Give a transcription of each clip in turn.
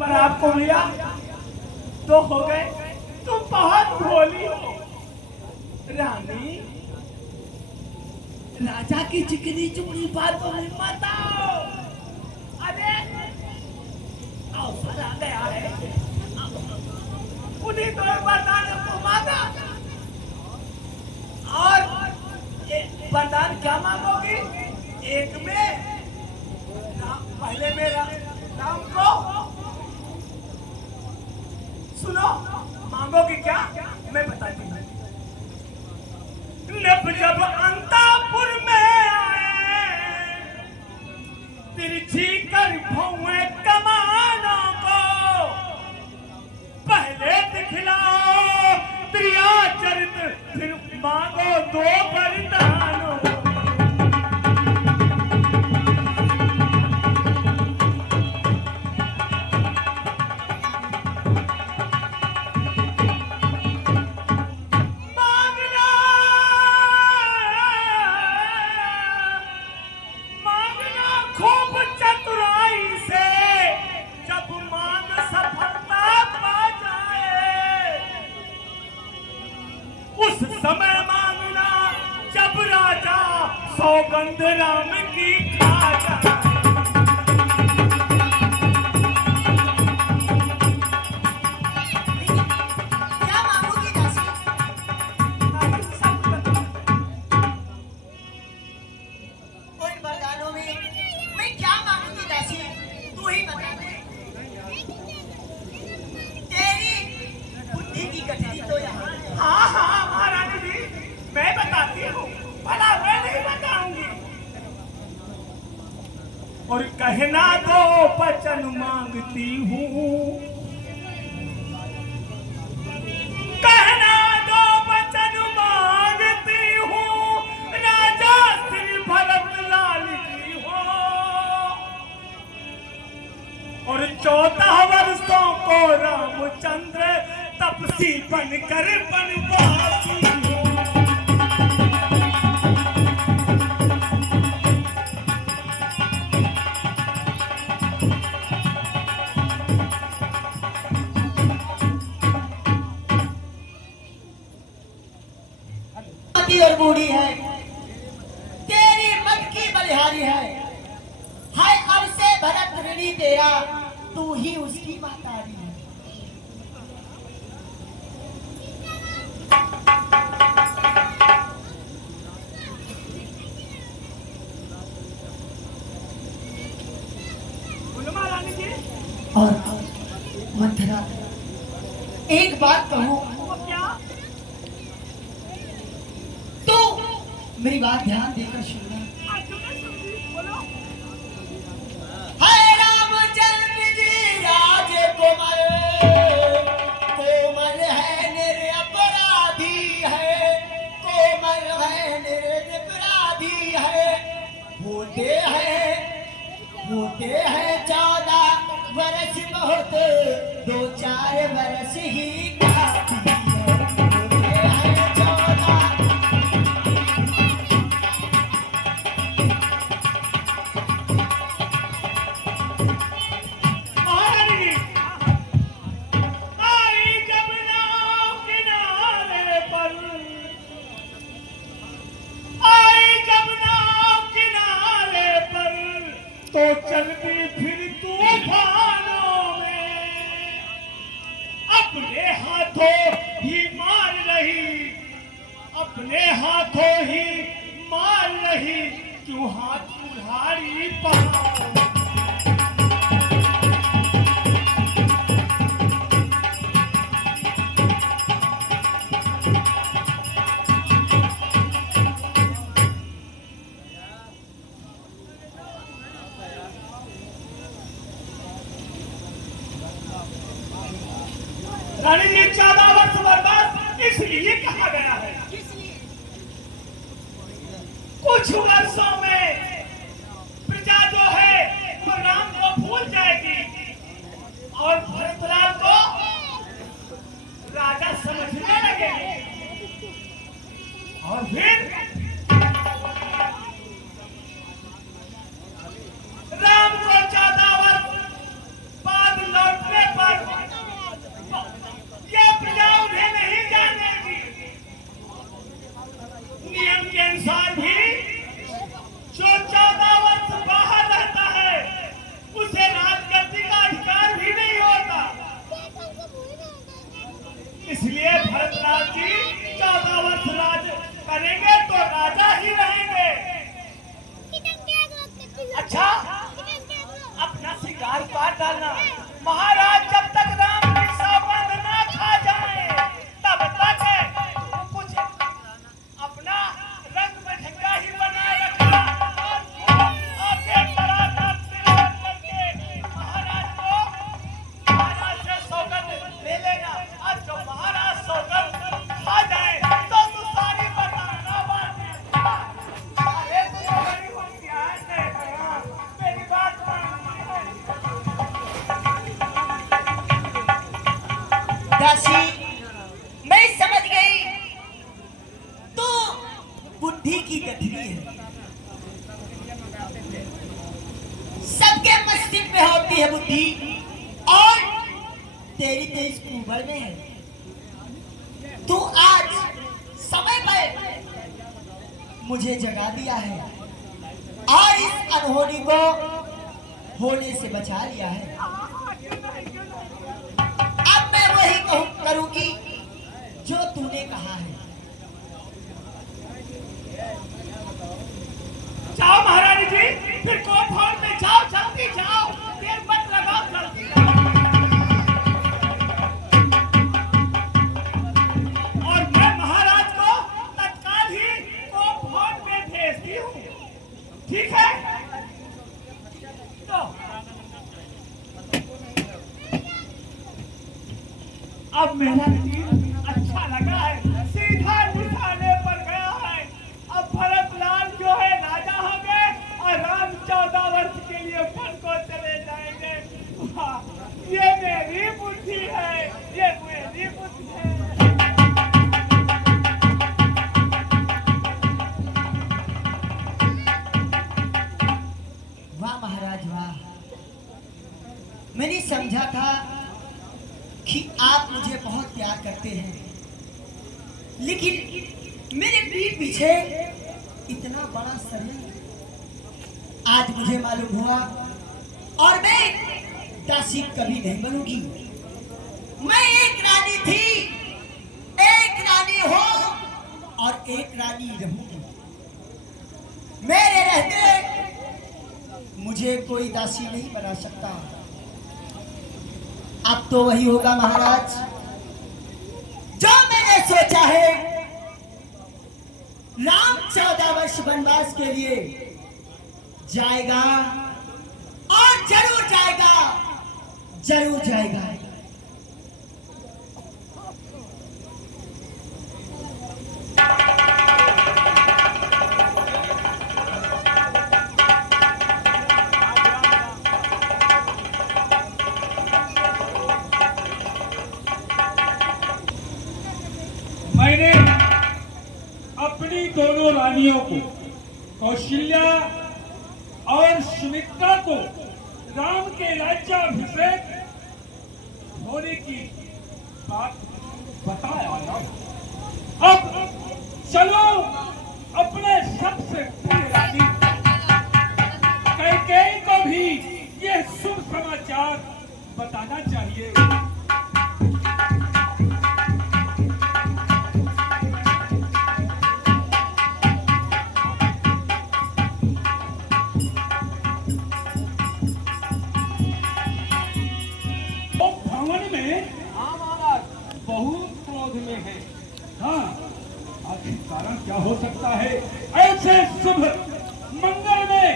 पर आपको मिला तो हो गए। तुम बहुत भोली हो रानी। राजा की चिकनी चुपड़ी बातों में मत आओ। अरे अवसर आ गया है, उन्हीं तो वरदान को मांगा। और वरदान क्या मांगोगी? एक में पहले मेरा राम को सुनो, मांगोगी क्या? मैं बताती हूँ। जब अंतापुर में आए तिरछी कर भौए कमानों को, पहले दिखलाओ त्रिया चरित्र, फिर मांगो दो वरदानों। समय मांगना जब राजा सौगंध राम की खा जाए। क्या मांगोगी दासी? उन वरदानों में मैं क्या मांगूंगी दासी? तू ही बता दे। तेरी बुद्धि की गठरी तो यहाँ। हाँ हाँ महारानी जी, मैं बताती हूँ। भला मैं नहीं बताऊंगी। और कहना दो वचन मांगती हूँ, कहना दो वचन मांगती हूँ। राजा श्री भरत लाल की हो, और 14 वर्षों को रामचंद्र तपसी बनकर वनवासी हो। और बूढ़ी है, तेरी मत की बलिहारी है। हाय अब से भरत ऋणी तेरा, तू ही उसकी महतारी है। महारानी जी। और मंथरा, एक बात कहूं, मेरी बात ध्यान देकर सुनना। हाय रामचंद्र जी राज कोमल, कोमल है निरपराधी है, कोमल है निरपराधी है। होते हैं 14 वर्ष बहुत, 2-4 वर्ष ही काफी है। तो चलती फिर तूफानों में, अपने हाथों ही मार रही, अपने हाथों ही मार रही। क्यों हाथ उधारी पाओ। रानी जी 14 वर्ष बर्बाद इसलिए कहा गया है, कुछ वर्षों में प्रजा जो है वो राम को भूल जाएगी और भरतलाल को राजा समझने लगेगी। और फिर राम को 14 वर्ष बाद लौटने ध्यान डालना, महाराज जब तक राम की सौगंध ना खा जाए तब तक कुछ अपना रंग में ढंगा ही बनाए रखना और खूब आगे बढ़ाकर आशीर्वाद करके महाराज से सौगंध ले लेना। और जो महाराज सौगंध खा जाए तो तू सारी बताना बातें। अरे तू बड़ी होशियार है, मेरी बात मान। दासी, मैं समझ गई तू बुद्धि की गठरी है। सबके मस्तिष्क में होती है बुद्धि और तेरी तो इस कुंभर में है। तू आज समय पर मुझे जगा दिया है और इस अनहोनी को होने से बचा लिया है। अब मैं वही करूंगी जो तूने कहा है। जाओ महारानी जी, फिर कोर्ट हॉल में जाओ, जल्दी जाओ, देर मत लगाओ, जल्दी जाओ। और मैं महाराज को तत्काल ही कोर्ट हॉल में भेजती हूँ, ठीक है? तो अब मेरा तीर अच्छा लगा है, सीधा निशाने पर गया है। अब भरत लाल जो है राजा होंगे और राम 14 वर्ष के लिए वन को चले जाएंगे। वाह, ये मेरी बुद्धि है, ये मेरी बुद्धि है। वाह महाराज वाह, मैंने समझा था कि आप मुझे बहुत प्यार करते हैं, लेकिन मेरे पीठ पीछे इतना बड़ा षड्यंत्र आज मुझे मालूम हुआ। और मैं दासी कभी नहीं बनूंगी। मैं एक रानी थी, एक रानी हो और एक रानी रहूंगी। मेरे रहते मुझे कोई दासी नहीं बना सकता। अब तो वही होगा महाराज जो मैंने सोचा है। राम 14 वर्ष वनवास के लिए जाएगा और जरूर जाएगा, जरूर जाएगा। मैंने अपनी दोनों रानियों को, कौशल्या और सुमित्रा को, राम के राज्याभिषेक होने की बात बताया। अब चलो अपने सबसे प्रिय रानी कैकेयी को भी ये शुभ समाचार बताना चाहिए। बहुत क्रोध में है। हाँ, आखिर कारण क्या हो सकता है? ऐसे शुभ मंगल में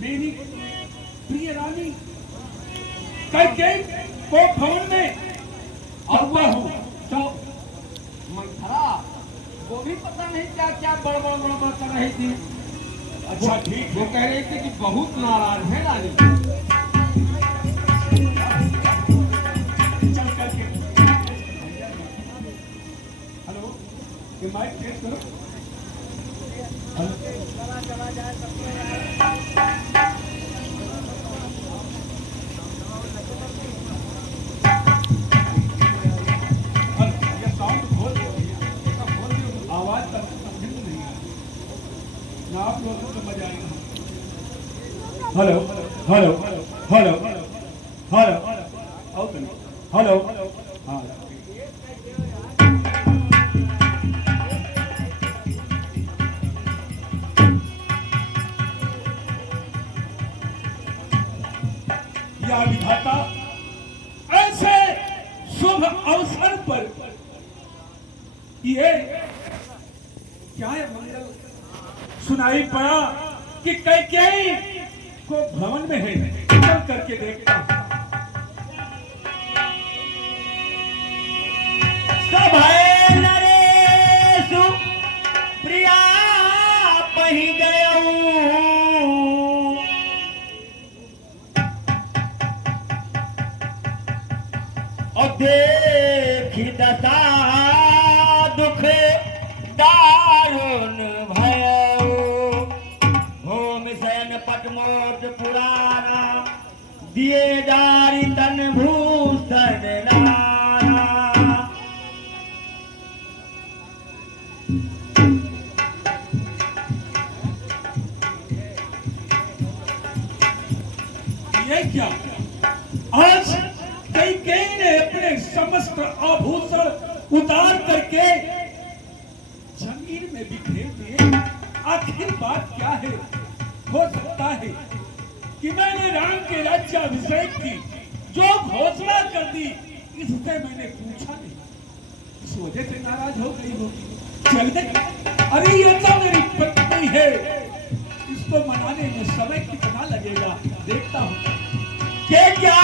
मेरी प्रिय रानी कैकेयी को भवन में आता हूँ तो मंथरा वो भी पता नहीं क्या क्या बड़बड़ कर रही थी। अच्छा ठीक, वो कह रही थी कि बहुत नाराज है रानी। चल करके हेलो, ये माइक टेस्ट करो। ये साउंड खोल दो, आवाज तक समझ में नहीं आ रही ना, आप लोगों को मजा आएगा। Hello hello hello hello hello, हाँ शुभ अवसर पर ये क्या है मंगल सुनाई पड़ा कि कैकेयी को भवन में है, चल करके देखता हूं। सभय नरेशु प्रिया पहि गयऊ और देखी दशा दुख दारुण भयऊ होम सैन पटमोट पुराना दिए दारी तन भूषण नारा ये क्या आज कैकेयी ने अपने समस्त आभूषण उतार करके जमीन में बिखेर दिए। आखिर बात क्या है? हो सकता है कि मैंने राम के राज्याभिषेक की जो घोषणा कर दी इससे मैंने पूछा नहीं, इस वजह से नाराज हो गई होगी। चल दे, अरे ये तो मेरी पत्नी है, इसको मनाने में समय कितना लगेगा देखता हूँ। के क्या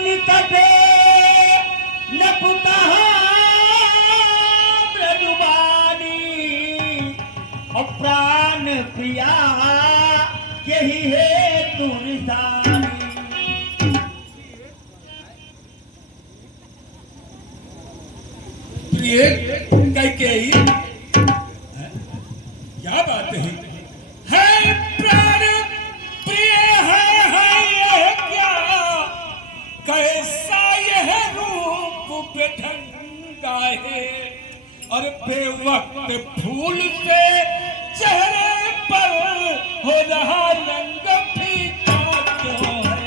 निकट नपुता मृदुबानी और प्राण प्रिया यही है तू निशानी। प्रिय कैकेयी, क्या बात है प्राण प्रिय है ये क्या, कैसा यह रूप बेढंगा है और बेवक्त फूल से चेहरे पर हो रहा रंग फीका क्यों है।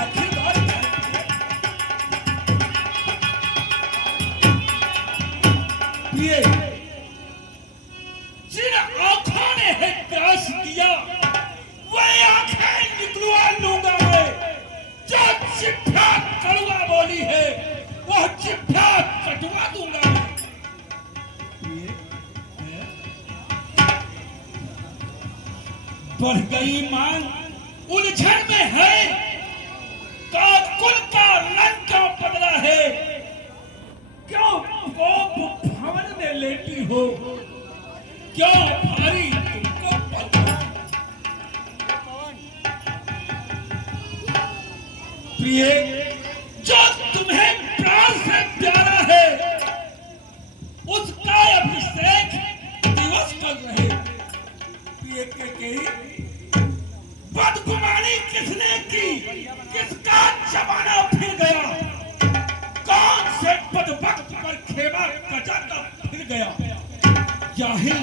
आखिर बात क्या है? ये जिन आंखों ने है त्रास दिया वही आंखें निकलवा लूंगा मैं। जो चिट्ठा कड़वा बोली है वह चिट्ठा कटवा दूंगा मैं। बढ़ गई मांग उलझन में है, काकुल का रंग क्यों बदला है, क्यों कोप भवन में लेटी हो, क्यों भारी तुमको पता। प्रिय, जो तुम्हें प्राण से प्यारा है उसका अभिषेक दिवस कर रहे। प्रिय कैकेयी, बदगुमानी किसने की, किसका जमाना फिर गया, कौन से बदबख्त पर खेमा कचाता फिर गया। जाहिल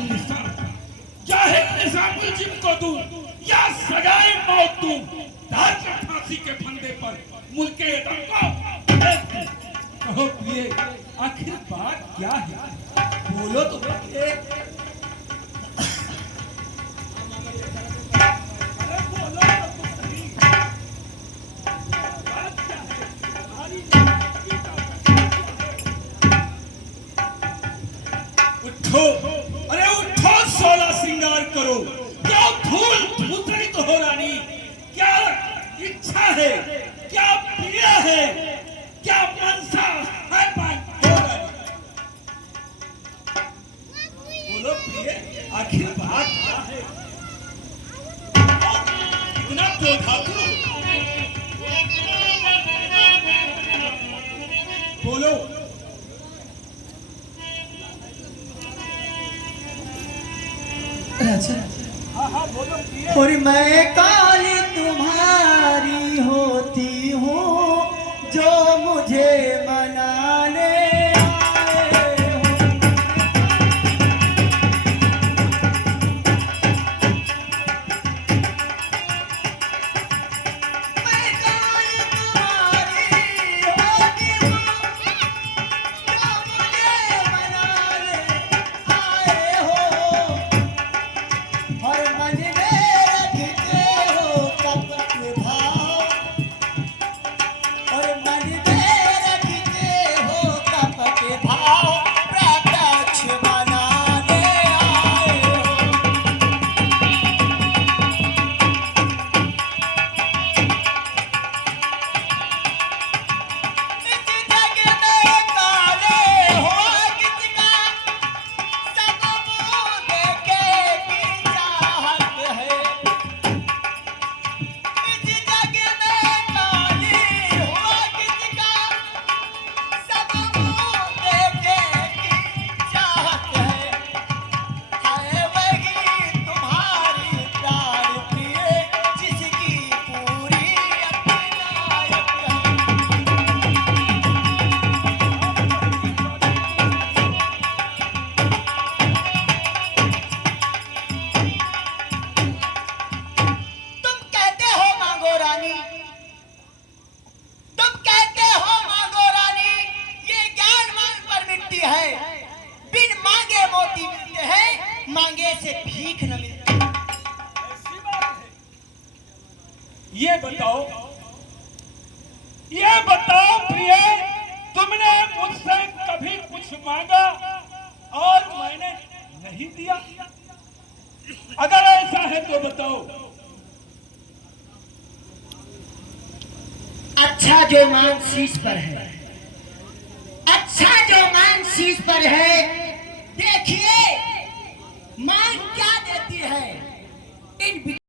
निशान मुलजिम को दूं या सजाए मौत दूं, दांत फांसी के फंदे पर मुल्के दम को फेंक दूं। कहो प्रिय, आखिर बात क्या है? बोलो तो प्रिय। अरे बोलो तो सही। बात क्या है? हमारी जिंदगी का उठो, अरे उठो, 16 श्रृंगार करो, क्या धूल धूसरित हो रानी, क्या इच्छा है, क्या प्रिय है, क्या मनसा है हो रानी। बोलो प्रिय, आखिर बात क्या है? इतना क्रोधा क्यों? बोलो। राजा, हाँ हाँ बोलो प्रिय। और मैं काली तुम्हारी होती हूँ जो मुझे मनाने आए हो। मैं काली तुम्हारी होती हूँ जो मुझे मनाने आए हो, और मन में रखते हो ये बताओ प्रिय, तुमने मुझसे कभी कुछ मांगा और मैंने नहीं दिया? अगर ऐसा है तो बताओ। अच्छा जो मान शीश पर है, अच्छा जो मान शीश पर है, देखिए मान क्या